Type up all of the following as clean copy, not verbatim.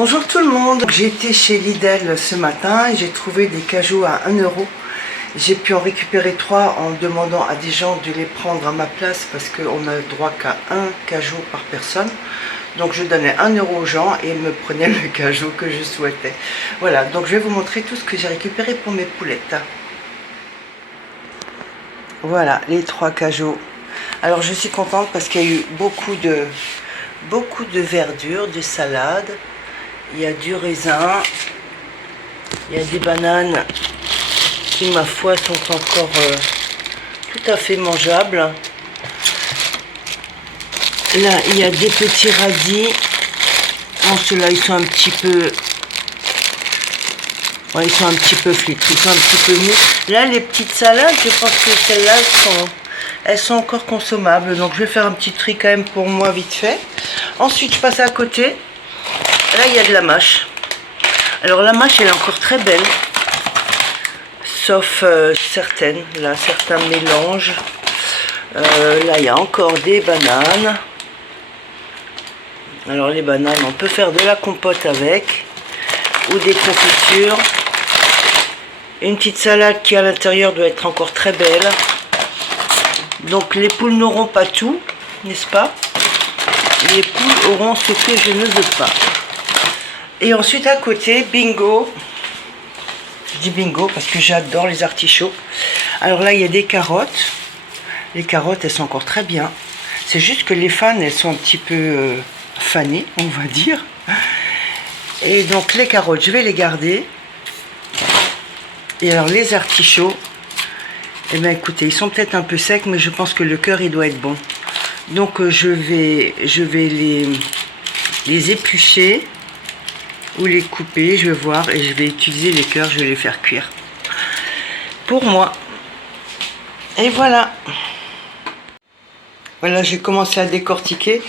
Bonjour tout le monde, j'ai été chez Lidl ce matin et j'ai trouvé des cajous à 1 euro. J'ai pu en récupérer 3 en demandant à des gens de les prendre à ma place parce qu'on n'a le droit qu'à un cajou par personne. Donc je donnais 1 euro aux gens et ils me prenaient le cajou que je souhaitais. Voilà, donc je vais vous montrer tout ce que j'ai récupéré pour mes poulettes. Voilà les 3 cajoux. Alors je suis contente parce qu'il y a eu beaucoup de verdure, de salade. Il y a du raisin, il y a des bananes qui, ma foi, sont encore tout à fait mangeables. Là, il y a des petits radis. Bon, ceux-là, ils sont un petit peu... Ouais, ils sont un petit peu frites, ils sont un petit peu mous. Là, les petites salades, je pense que celles-là, elles sont encore consommables. Donc, je vais faire un petit tri quand même pour moi, vite fait. Ensuite, je passe à côté. Là, il y a de la mâche. Alors, la mâche, elle est encore très belle. Sauf certaines. Là, certains mélanges. Là, il y a encore des bananes. Alors, les bananes, on peut faire de la compote avec. Ou des confitures. Une petite salade qui, à l'intérieur, doit être encore très belle. Donc, les poules n'auront pas tout, n'est-ce pas? Les poules auront ce que je ne veux pas. Et ensuite à côté, bingo. Je dis bingo parce que j'adore les artichauts. Alors là, il y a des carottes. Les carottes, elles sont encore très bien. C'est juste que les fanes, elles sont un petit peu fanées, on va dire. Et donc les carottes, je vais les garder. Et alors les artichauts, eh bien écoutez, ils sont peut-être un peu secs, mais je pense que le cœur, il doit être bon. Donc je vais les éplucher. Ou les couper, je vais voir, et je vais utiliser les cœurs, je vais les faire cuire pour moi. Et voilà, j'ai commencé à décortiquer.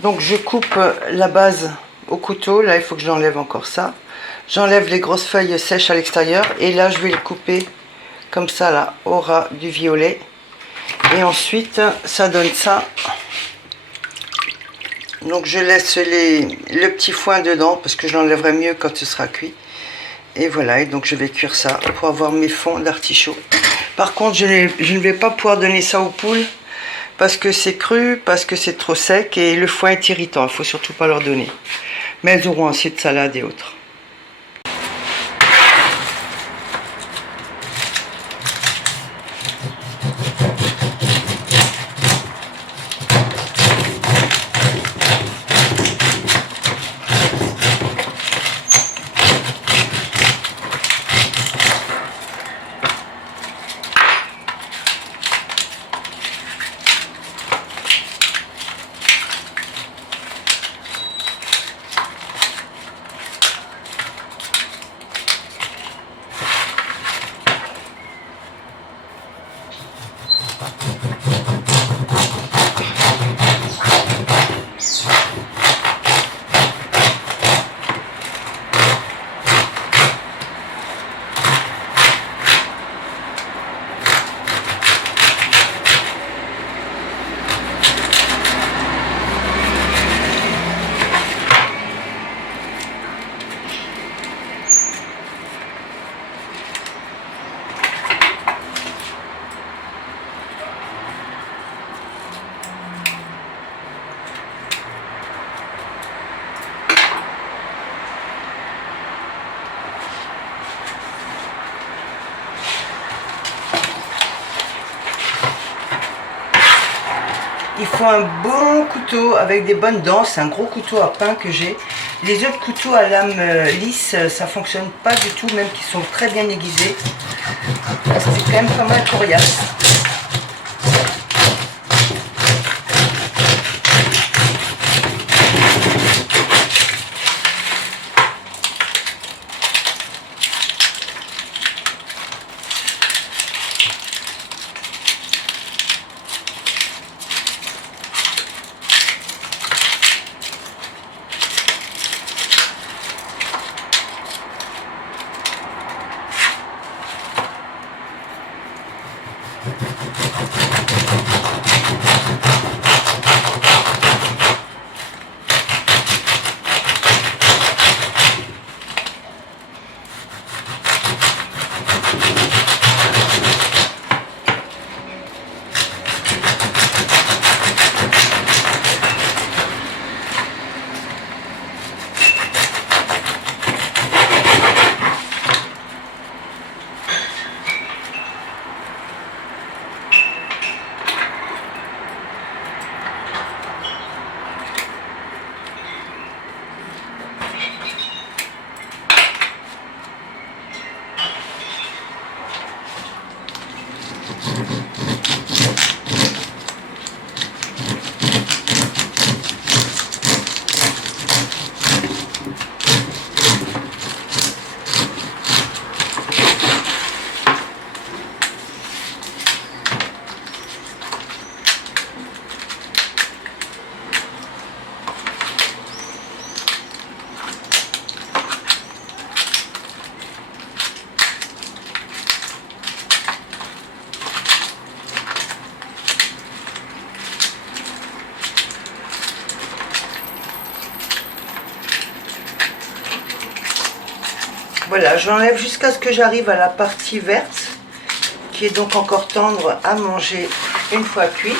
Donc je coupe la base au couteau. Là, il faut que j'enlève encore ça. J'enlève les grosses feuilles sèches à l'extérieur, et là je vais les couper comme ça, là, au ras du violet. Et ensuite ça donne ça. Donc je laisse le petit foin dedans parce que je l'enlèverai mieux quand ce sera cuit. Et voilà, et donc je vais cuire ça pour avoir mes fonds d'artichaut. Par contre, je ne vais pas pouvoir donner ça aux poules parce que c'est cru, parce que c'est trop sec et le foin est irritant. Il ne faut surtout pas leur donner. Mais elles auront assez de salade et autres. Il faut un bon couteau avec des bonnes dents. C'est un gros couteau à pain que j'ai. Les autres couteaux à lame lisse, ça fonctionne pas du tout, même qu'ils sont très bien aiguisés. C'est quand même pas mal coriace. Voilà, j'enlève jusqu'à ce que j'arrive à la partie verte, qui est donc encore tendre à manger une fois cuit.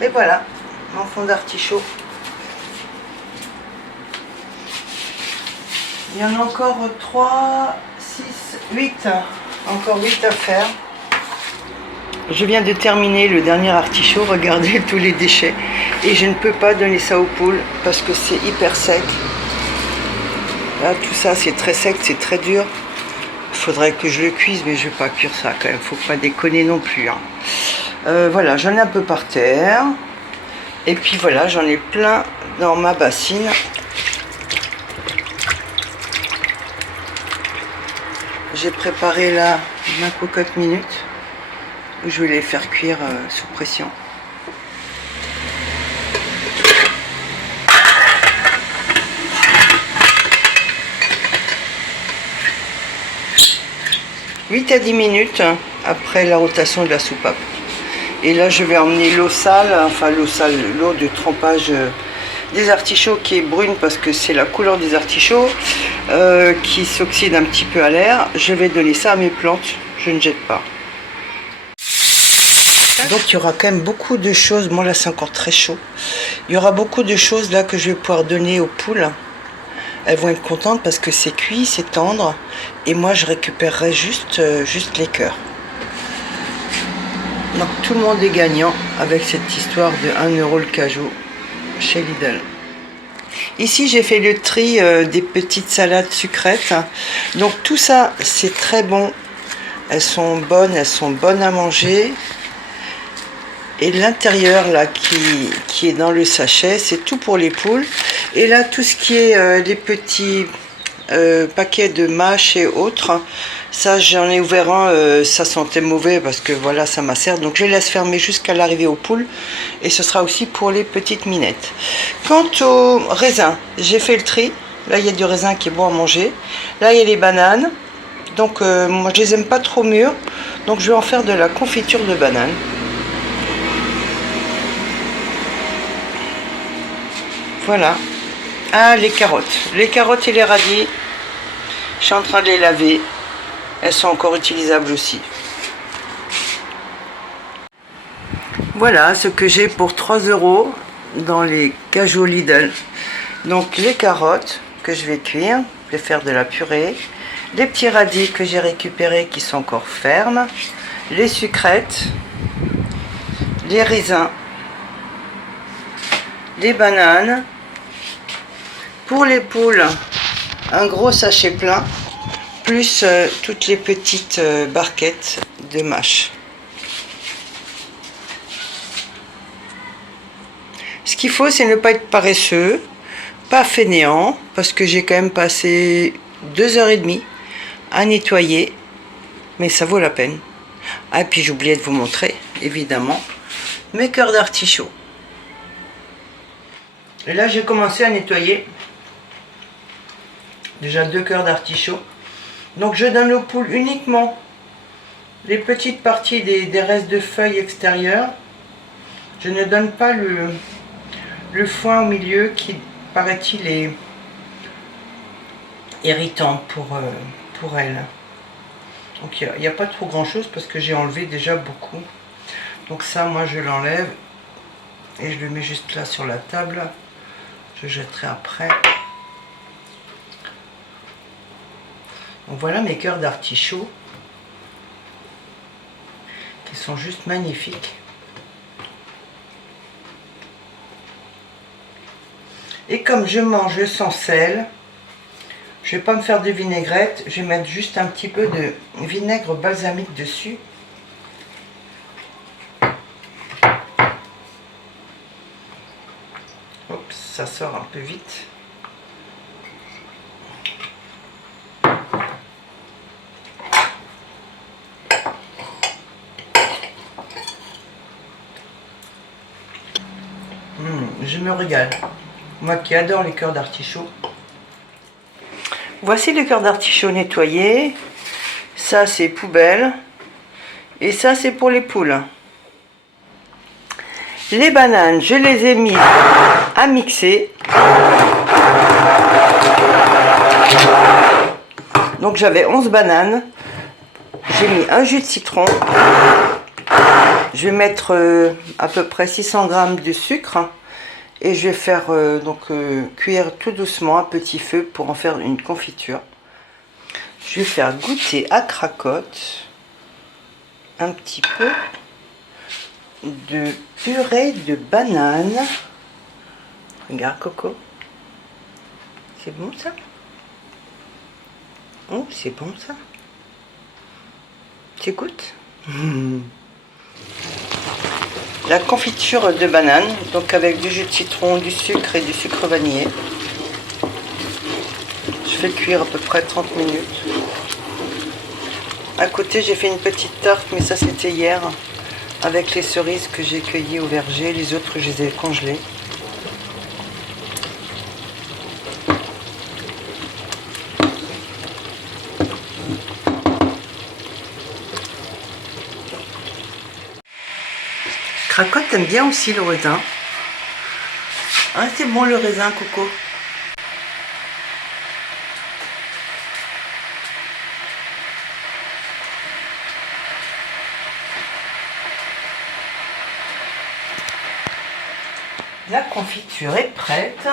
Et voilà, mon fond d'artichaut. Il y en a encore 3, 6, 8. Encore 8 à faire. Je viens de terminer le dernier artichaut. Regardez tous les déchets. Et je ne peux pas donner ça aux poules parce que c'est hyper sec. Là, tout ça, c'est très sec, c'est très dur. Il faudrait que je le cuise, mais je ne vais pas cuire ça quand même. Faut pas déconner non plus. Hein. Voilà, j'en ai un peu par terre. Et puis voilà, j'en ai plein dans ma bassine. J'ai préparé là ma cocotte minute. Je vais les faire cuire sous pression. « 8 à 10 minutes après la rotation de la soupape. Et là, je vais emmener l'eau sale, enfin l'eau de trempage des artichauts qui est brune parce que c'est la couleur des artichauts qui s'oxyde un petit peu à l'air. Je vais donner ça à mes plantes, je ne jette pas. Donc il y aura quand même beaucoup de choses, moi là c'est encore très chaud. Il y aura beaucoup de choses là que je vais pouvoir donner aux poules. Elles vont être contentes parce que c'est cuit, c'est tendre. Et moi je récupérerai juste les cœurs. Donc tout le monde est gagnant avec cette histoire de 1 € le cajou chez Lidl. Ici j'ai fait le tri des petites salades sucrètes. Donc tout ça c'est très bon. Elles sont bonnes à manger. Et l'intérieur là qui est dans le sachet, c'est tout pour les poules. Et là tout ce qui est les petits paquets de mâches et autres, ça j'en ai ouvert un, ça sentait mauvais parce que voilà ça macère, donc je laisse fermer jusqu'à l'arrivée aux poules et ce sera aussi pour les petites minettes. Quant aux raisins, j'ai fait le tri. Là il y a du raisin qui est bon à manger, là il y a les bananes, donc moi je les aime pas trop mûres, donc je vais en faire de la confiture de banane. Voilà. Ah, les carottes et les radis, je suis en train de les laver. Elles sont encore utilisables aussi. Voilà ce que j'ai pour 3 € dans les cajots Lidl. Donc les carottes que je vais cuire, je vais faire de la purée. Les petits radis que j'ai récupérés qui sont encore fermes. Les sucrètes. Les raisins. Les bananes. Pour les poules, un gros sachet plein. Plus toutes les petites barquettes de mâche. Ce qu'il faut, c'est ne pas être paresseux, pas fainéant, parce que j'ai quand même passé 2h30 à nettoyer, mais ça vaut la peine. Ah, et puis j'oubliais de vous montrer, évidemment, mes cœurs d'artichaut. Et là, j'ai commencé à nettoyer déjà 2 cœurs d'artichaut. Donc je donne aux poules uniquement les petites parties des restes de feuilles extérieures. Je ne donne pas le foin au milieu qui, paraît-il, est irritant pour elles. Donc il n'y a pas trop grand chose parce que j'ai enlevé déjà beaucoup. Donc ça, moi je l'enlève et je le mets juste là sur la table. Je jetterai après. Donc voilà mes cœurs d'artichaut qui sont juste magnifiques. Et comme je mange sans sel, je ne vais pas me faire de vinaigrette, je vais mettre juste un petit peu de vinaigre balsamique dessus. Oups, ça sort un peu vite. Je me régale. Moi qui adore les cœurs d'artichaut. Voici les cœurs d'artichaut nettoyés. Ça c'est poubelle. Et ça c'est pour les poules. Les bananes, je les ai mis à mixer. Donc j'avais 11 bananes. J'ai mis un jus de citron. Je vais mettre à peu près 600 g de sucre. Et je vais faire cuire tout doucement à petit feu pour en faire une confiture. Je vais faire goûter à Cracotte un petit peu de purée de banane. Regarde Coco. C'est bon ça? Oh, c'est bon ça. Tu écoutes? La confiture de banane, donc avec du jus de citron, du sucre et du sucre vanillé. Je fais cuire à peu près 30 minutes. À côté, j'ai fait une petite tarte, mais ça c'était hier, avec les cerises que j'ai cueillies au verger. Les autres, je les ai congelées. Cracotte aime bien aussi le raisin. Ah, c'est bon le raisin, Coco. La confiture est prête.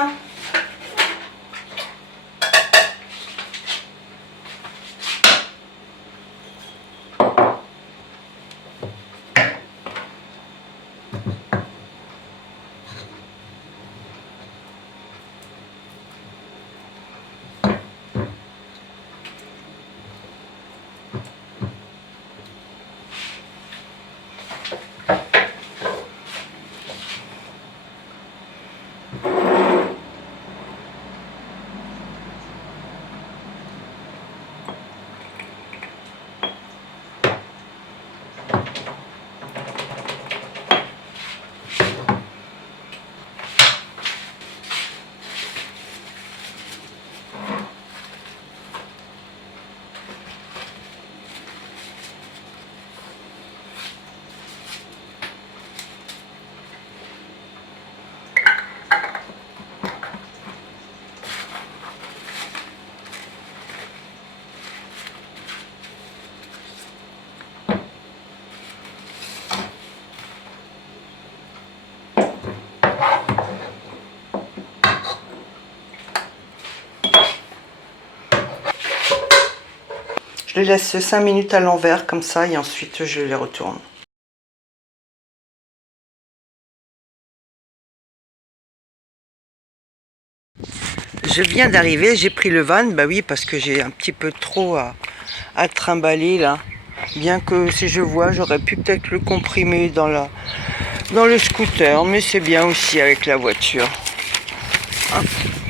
Je les laisse 5 minutes à l'envers comme ça et ensuite je les retourne. Je viens d'arriver, j'ai pris le van, bah oui parce que j'ai un petit peu trop à trimballer là. Bien que si je vois, j'aurais pu peut-être le comprimer dans le scooter, mais c'est bien aussi avec la voiture.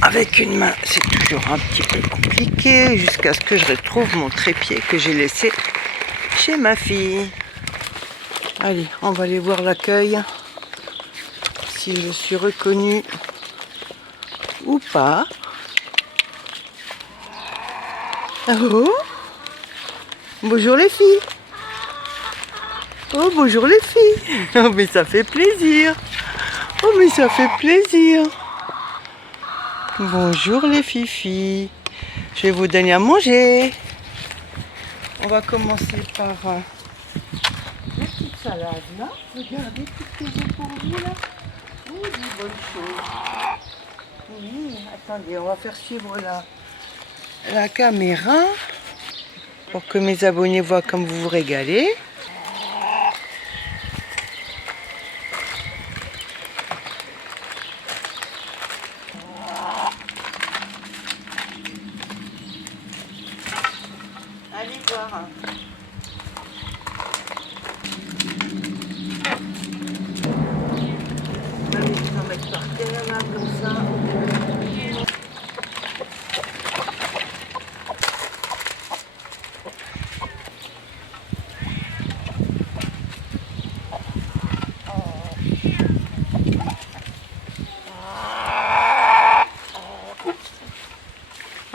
Avec une main, c'est toujours un petit peu compliqué jusqu'à ce que je retrouve mon trépied que j'ai laissé chez ma fille. Allez, on va aller voir l'accueil. Si je suis reconnue ou pas. Oh, bonjour les filles. Oh, bonjour les filles. Oh, mais ça fait plaisir. Oh, mais ça fait plaisir. Bonjour les filles. Je vais vous donner à manger. On va commencer par la petite salade là. Regardez toutes les œufs pour vous là. Oui, des bonnes choses. Oui, attendez, on va faire suivre la caméra pour que mes abonnés voient comme vous vous régalez. Allez voir. On va les en mettre par terre là, comme ça.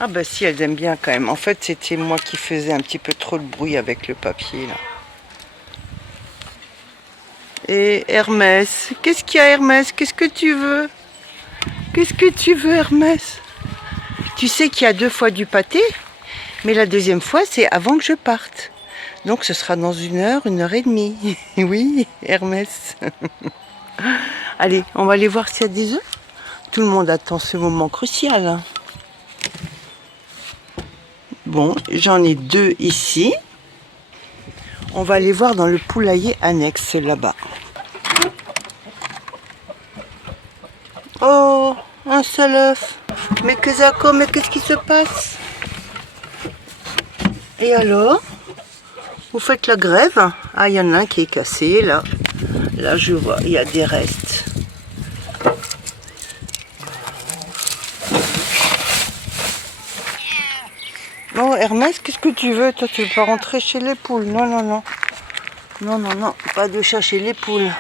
Ah bah si, elles aiment bien quand même. En fait, c'était moi qui faisais un petit peu trop de bruit avec le papier là. Et Hermès, qu'est-ce qu'il y a Hermès? Qu'est-ce que tu veux? Qu'est-ce que tu veux Hermès? Tu sais qu'il y a 2 fois du pâté, mais la deuxième fois c'est avant que je parte. Donc ce sera dans 1 heure et demie. Oui, Hermès. Allez, on va aller voir s'il y a des œufs. Tout le monde attend ce moment crucial. Bon, j'en ai 2 ici. On va aller voir dans le poulailler annexe là-bas. Oh, un seul œuf. Mais qu'est-ce qui se passe? Et alors? Vous faites la grève? Ah, il y en a un qui est cassé là. Là, je vois, il y a des restes. Oh, Hermès, qu'est-ce que tu veux? Toi, tu veux pas rentrer chez les poules? Non, non, non. Non, non, non, pas de chat chez les poules.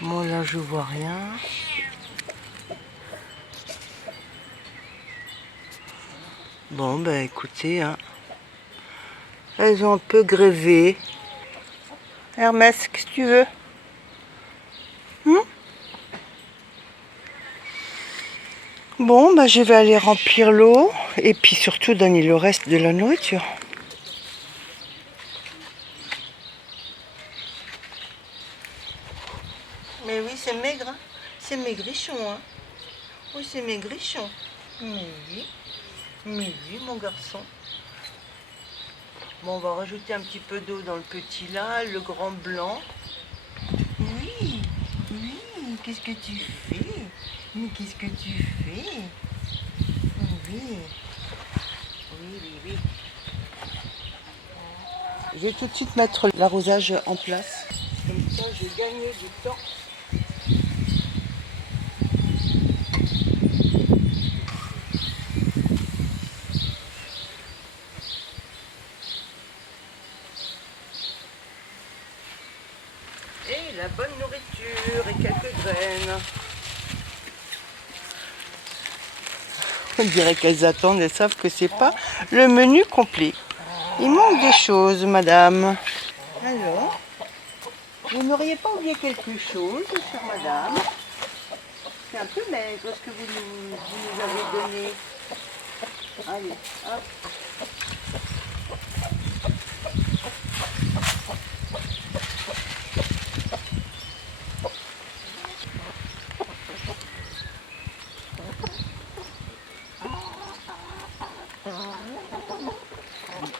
Bon, là, je vois rien. Bon, ben écoutez, hein. Elles ont un peu grévé. Hermès, qu'est-ce que tu veux? Bon, bah je vais aller remplir l'eau et puis surtout donner le reste de la nourriture. Mais oui, c'est maigre, hein. C'est maigrichon, hein. Oui, c'est maigrichon. Mais oui, mon garçon. Bon, on va rajouter un petit peu d'eau dans le petit là, le grand blanc. Oui, qu'est-ce que tu fais? Mais qu'est-ce que tu fais? Oui, oui. Je vais tout de suite mettre l'arrosage en place. Comme ça, je gagne du temps. Et la bonne nourriture et quelques graines. On dirait qu'elles attendent, elles savent que c'est pas le menu complet. Il manque des choses, madame. Alors, vous n'auriez pas oublié quelque chose, chère madame? C'est un peu maigre ce que vous nous avez donné. Allez, hop.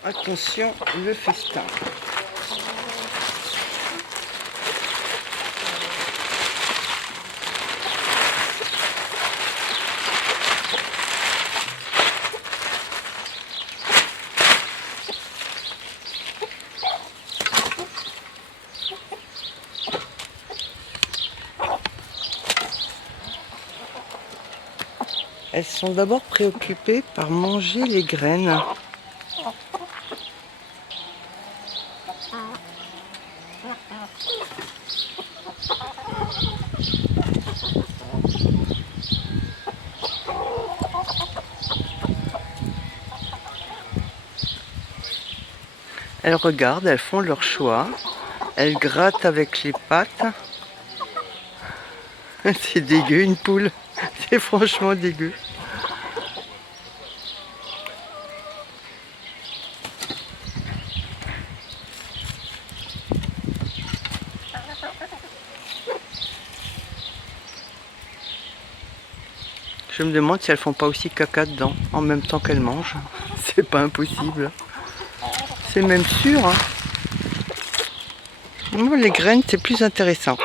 Attention, le festin. Elles sont d'abord préoccupées par manger les graines. Elles regardent, elles font leur choix. Elles grattent avec les pattes. C'est dégueu une poule. C'est franchement dégueu. Je me demande si elles font pas aussi caca dedans en même temps qu'elles mangent. C'est pas impossible. C'est même sûr. Hein. Moi, les graines, c'est plus intéressant.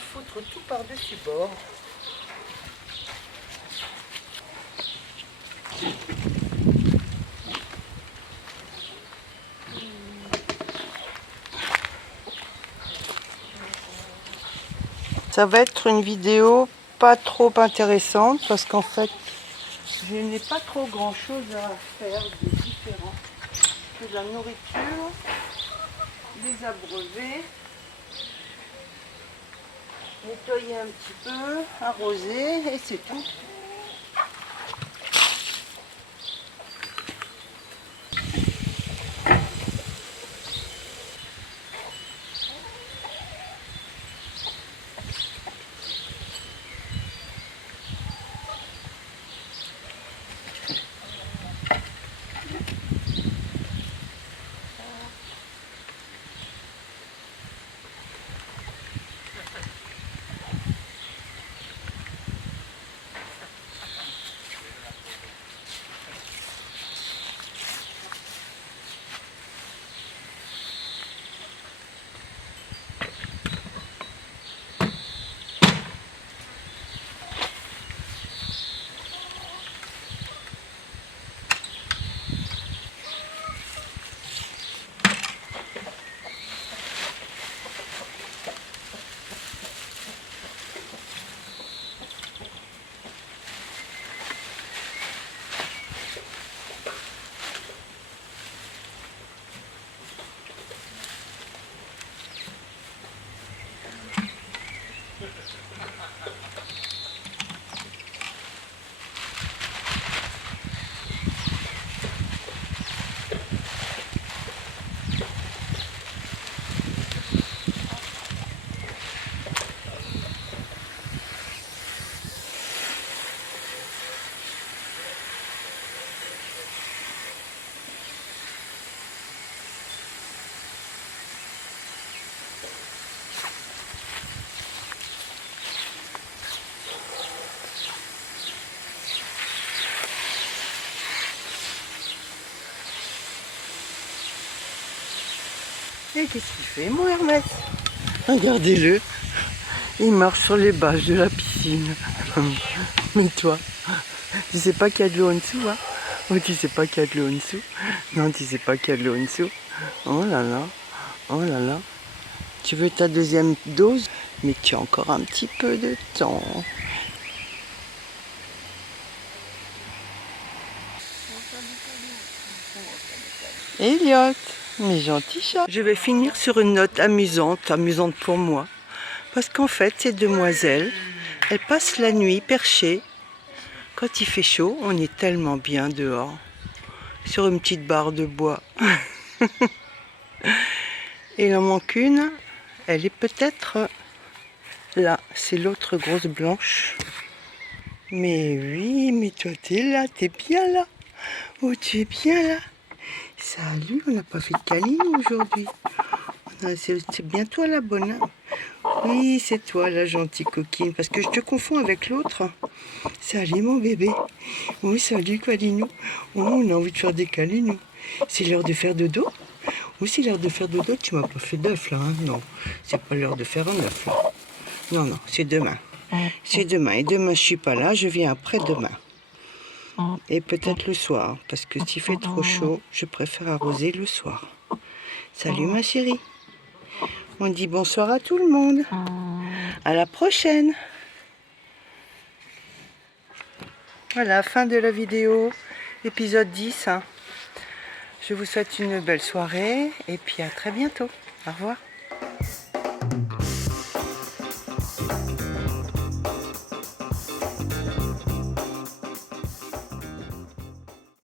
foutre tout par-dessus bord. Ça va être une vidéo pas trop intéressante parce qu'en fait, je n'ai pas trop grand chose à faire de différent que de la nourriture, les abreuver, nettoyer un petit peu, arroser et c'est tout. Et qu'est-ce qu'il fait, mon Hermès? Regardez-le, il marche sur les bâches de la piscine. Mais toi, tu sais pas qu'il y a de l'eau en dessous, hein? Oh, tu sais pas qu'il y a de l'eau en dessous? Non, tu sais pas qu'il y a de l'eau en dessous? Oh là là, oh là là. Tu veux ta deuxième dose? Mais tu as encore un petit peu de temps. Elliot, mes gentils chats. Je vais finir sur une note amusante, amusante pour moi. Parce qu'en fait, ces demoiselles, elles passent la nuit perchées. Quand il fait chaud, on est tellement bien dehors. Sur une petite barre de bois. Et il en manque une. Elle est peut-être là. C'est l'autre grosse blanche. Mais oui, mais toi t'es là, t'es bien là. Oh, tu es bien là. Salut, on n'a pas fait de câlin aujourd'hui. C'est bien toi la bonne. Hein? Oui, c'est toi la gentille coquine. Parce que je te confonds avec l'autre. Salut mon bébé. Oui, salut Calinou. Oh, on a envie de faire des câlins. C'est l'heure de faire dodo? Oui, c'est l'heure de faire dodo. Tu m'as pas fait d'œuf là, hein? Non, c'est pas l'heure de faire un œuf là. Non, non, c'est demain. C'est demain. Et demain, je suis pas là. Je viens après-demain. Et peut-être le soir. Parce que s'il fait trop chaud, je préfère arroser le soir. Salut ma chérie. On dit bonsoir à tout le monde. À la prochaine. Voilà, fin de la vidéo. Épisode 10. Je vous souhaite une belle soirée. Et puis à très bientôt. Au revoir.